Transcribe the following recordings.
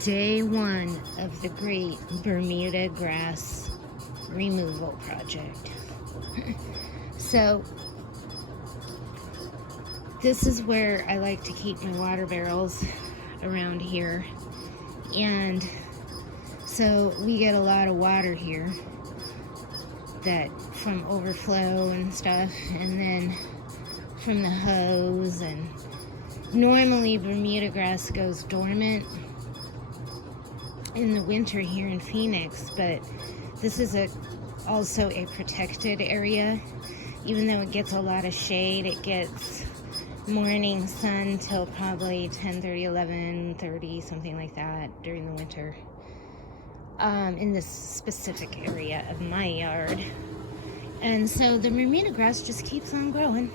Day one of the great Bermuda grass removal project. So this is where I like to keep my water barrels around here, and so we get a lot of water here that from overflow and stuff, and then from the hose. And normally Bermuda grass goes dormant in the winter here in Phoenix, but this is also a protected area. Even though it gets a lot of shade, it gets morning sun till probably 10:30, 11:30, something like that during the winter, in this specific area of my yard. And so the Bermuda grass just keeps on growing.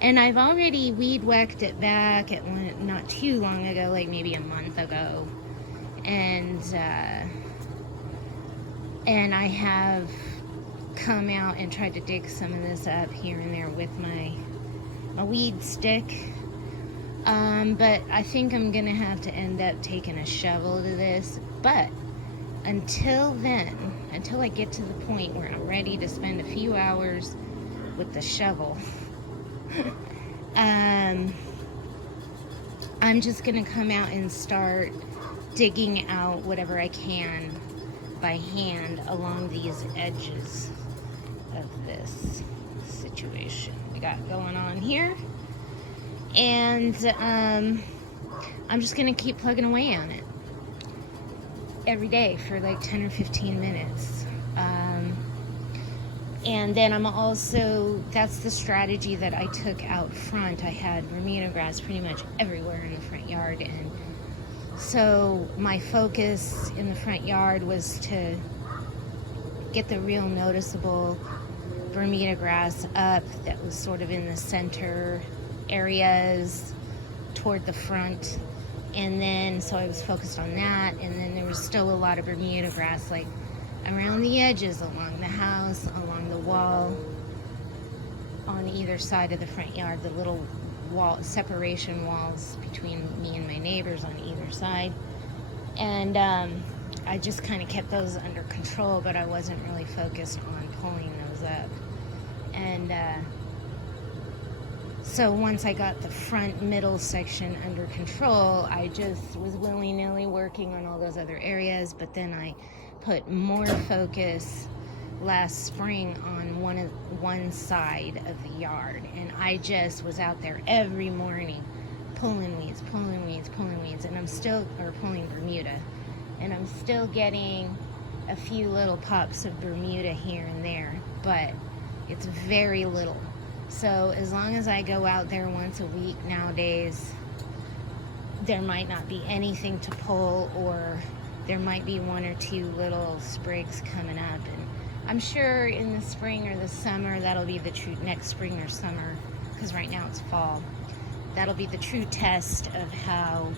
And I've already weed whacked it back at one, not too long ago, like maybe a month ago. And I have come out and tried to dig some of this up here and there with my weed stick. But I think I'm gonna have to end up taking a shovel to this. But until then, until I get to the point where I'm ready to spend a few hours with the shovel, I'm just gonna come out and start digging out whatever I can by hand along these edges of this situation we got going on here. And I'm just gonna keep plugging away on it every day for like 10 or 15 minutes. And then I'm also, that's the strategy that I took out front. I had Bermuda grass pretty much everywhere in the front yard, and so my focus in the front yard was to get the real noticeable Bermuda grass up that was sort of in the center areas toward the front. And then, so I was focused on that. And then there was still a lot of Bermuda grass, like around the edges, along the house, along the wall, on either side of the front yard, the little wall, separation walls between me and my neighbors on either side. And I just kind of kept those under control, but I wasn't really focused on pulling those up. And so once I got the front middle section under control, I just was willy-nilly working on all those other areas. But then I put more focus last spring on one side of the yard, and I just was out there every morning pulling weeds, and I'm still, or pulling Bermuda, and I'm still getting a few little pops of Bermuda here and there, but it's very little. So as long as I go out there once a week nowadays, there might not be anything to pull, or there might be one or two little sprigs coming up. And I'm sure in the spring or the summer, that'll be the true, next spring or summer, because right now it's fall, that'll be the true test of how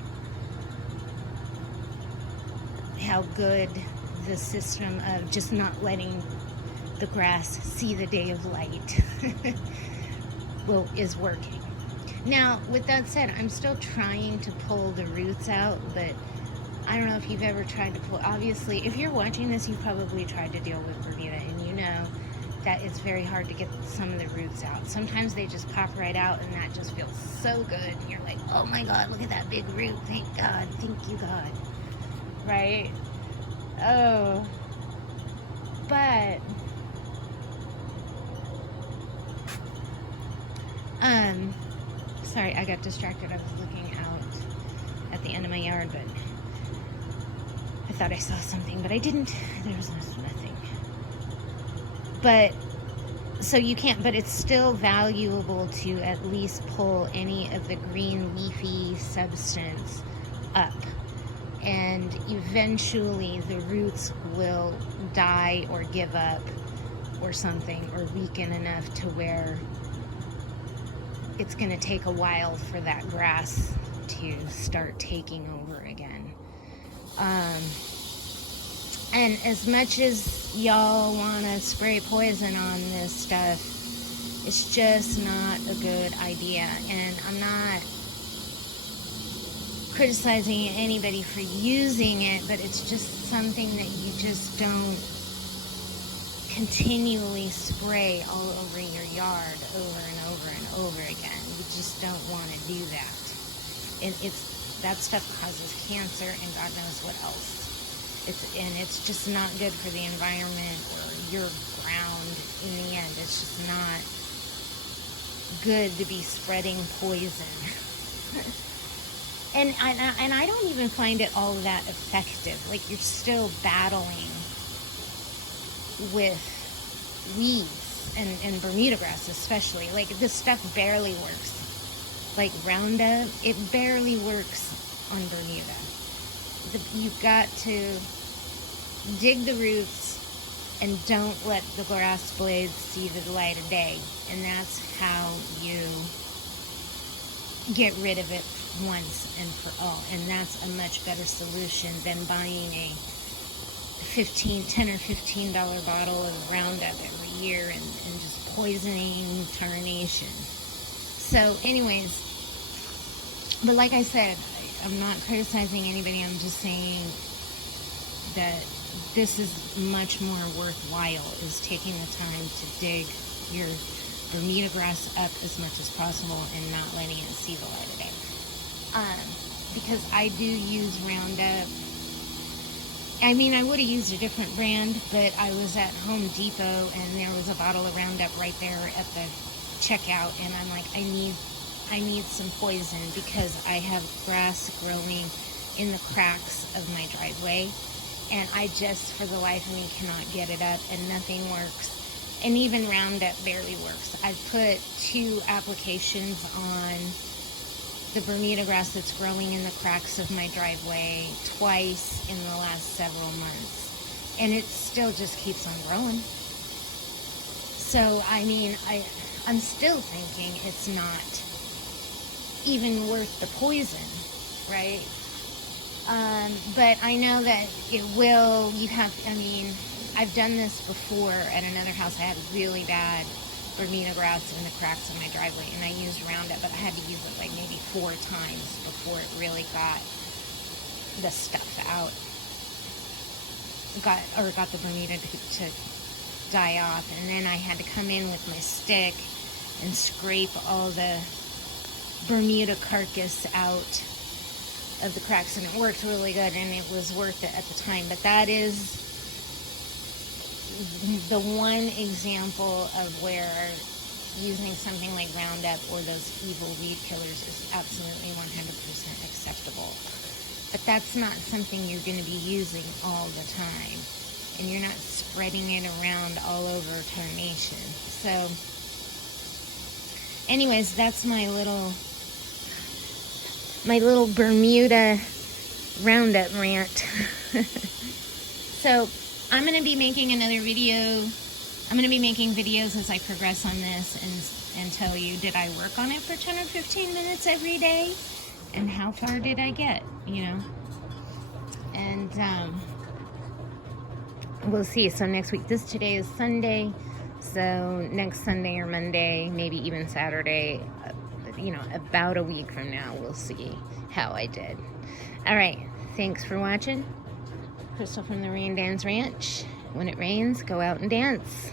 good the system of just not letting the grass see the day of light is working. Now, with that said, I'm still trying to pull the roots out, but I don't know if you've ever tried to pull. Obviously, if you're watching this, you've probably tried to deal with Bermuda, and you know that it's very hard to get some of the roots out. Sometimes they just pop right out, and that just feels so good. And you're like, oh my God, look at that big root. Thank God. Thank you, God. Right? Oh. But sorry, I got distracted. I was looking out at the end of my yard, but I thought I saw something, but I didn't. There was nothing. But so you can't, but it's still valuable to at least pull any of the green leafy substance up, and eventually the roots will die or give up or something, or weaken enough to where it's going to take a while for that grass to start taking over again. And as much as y'all want to spray poison on this stuff, it's just not a good idea. And I'm not criticizing anybody for using it, but it's just something that you just don't continually spray all over your yard over and over and over again. You just don't want to do that. And that stuff causes cancer and God knows what else. It's just not good for the environment or your ground in the end. It's just not good to be spreading poison. and I don't even find it all that effective. Like, you're still battling with weeds and Bermuda grass especially. Like, this stuff barely works. Like Roundup, it barely works on Bermuda. You've got to dig the roots and don't let the grass blades see the light of day. And that's how you get rid of it once and for all. And that's a much better solution than buying a $10 or $15 bottle of Roundup every year and just poisoning tarnation. So anyways, but like I said, I'm not criticizing anybody. I'm just saying that this is much more worthwhile, is taking the time to dig your Bermuda grass up as much as possible and not letting it see the light of day. Because I do use Roundup. I mean, I would have used a different brand, but I was at Home Depot and there was a bottle of Roundup right there at the checkout, and I'm like, I need some poison because I have grass growing in the cracks of my driveway, and I just, for the life of me, cannot get it up, and nothing works. And even Roundup barely works. I've put 2 applications on the Bermuda grass that's growing in the cracks of my driveway twice in the last several months, and it still just keeps on growing. So, I mean, I'm still thinking it's not even worth the poison, right? But I know that it will. I've done this before at another house. I had really bad Bermuda grass in the cracks of my driveway, and I used Roundup, but I had to use it like maybe 4 times before it really got the stuff out. Got the Bermuda to die off, and then I had to come in with my stick and scrape all the Bermuda carcass out of the cracks, and it worked really good, and it was worth it at the time. But that is the one example of where using something like Roundup or those evil weed killers is absolutely 100% acceptable. But that's not something you're going to be using all the time, and you're not spreading it around all over tarnation. So anyways, that's my little Bermuda Roundup rant. So I'm going to be making another video. I'm going to be making videos as I progress on this and tell you, did I work on it for 10 or 15 minutes every day? And how far did I get, And we'll see. So next week, today is Sunday. So next Sunday or Monday, maybe even Saturday, about a week from now, we'll see how I did. All right. Thanks for watching. Crystal from the Rain Dance Ranch. When it rains, go out and dance.